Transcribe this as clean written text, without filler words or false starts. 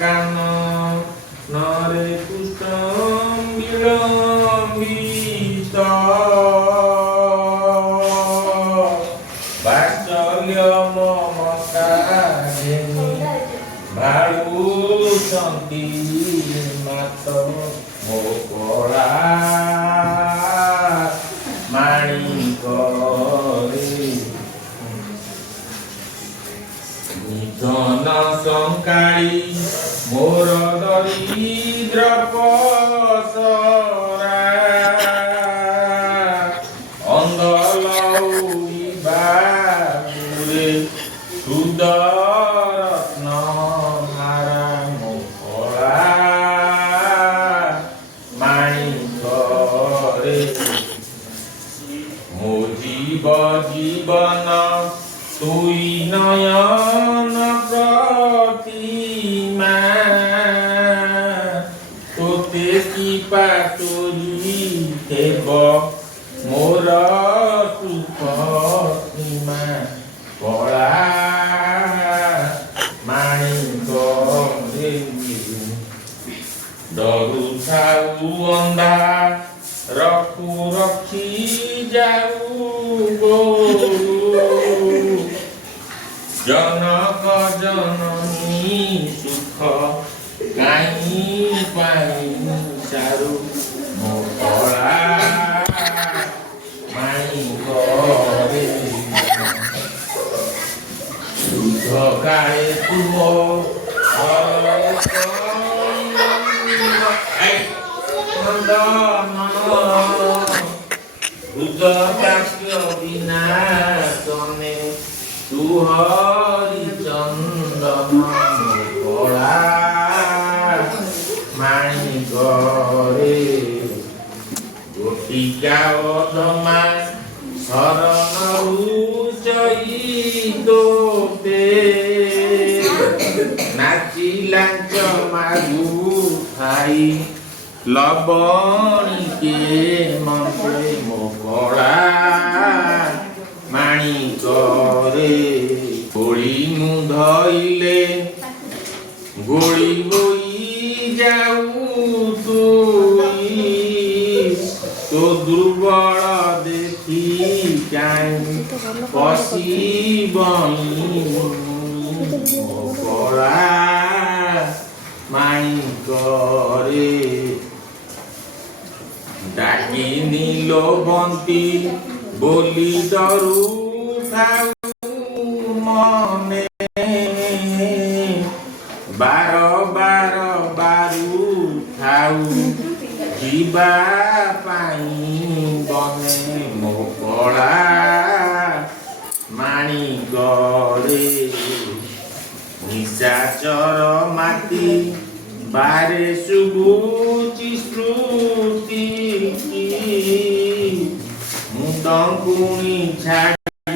কান নরে কুষ্টম বিলম্বিত বাৎসল্য মমতা ঘেনি ভাড়ুଛନ୍ତି মাত ମୋ କଳା ମାଣିକରେ ନିଧନ ସଂକାଳି ମୋର ଦରିଦ୍ର ପସରା ଅନ୍ଧଲଉଡ଼ିବା ଗୁରେ ସୁଦରତ୍ନ ହାରା ମୋ କଳା ମାଣିକରେ ମୋ ଜୀବନ তুই নয়ন প্রতিমা তোতে কৃপা তোরি দেব মোর সুখ সীমা কলা মাণিক ডরু থাউ অন্ধা রখু রখি যাউ গো জনক জননী সুখ কাহি পাই চারু ମୋ କଳା ମାଣିକରେ ଯୁଦ୍ଧ କାଳେ ତୁମ ହୃଦ ବାକ୍ୟ ବିନା ତମେ ତୁ ହରିଚନ୍ଦନ ମୋ କଳା ମାଣିକରେ ଗୋଟିକା ଅଧମା ଶରଣରୁ ଚଇତୋତେ ନାଚିଲାଞ୍ଚ ମାଗୁ ଖାଇ ଲବଣିକେ ମନ୍ତେ ମୋ କଳା ମାଣିକରେ ଗୋଳି ମୁଁ ଧଇଲେ ଗୋଳି ବୋଇ ଯାଉ ତୁଇ ତୋ ଦୁର୍ବଳ ଦେଖି କାହିଁ ପଶିବଣି ମୋ କଳା ମାଣିକରେ ଡାକିନି ଲୋଭନ୍ତି ବୋଲି ଡରୁ ଥାଉ ମନେ ବାର ବାର ବାରୁ ଥାଉ ଯିବା ପାଇଁ ବନେ ମୋ କଳା ମାଣିକରେ ନିଶାଚର ମାଟି ବାରେ ଶୁଭୁଛି ସ୍ମୃତି ମୁଣ୍ଡ କୁଣି ଛାଡ଼ି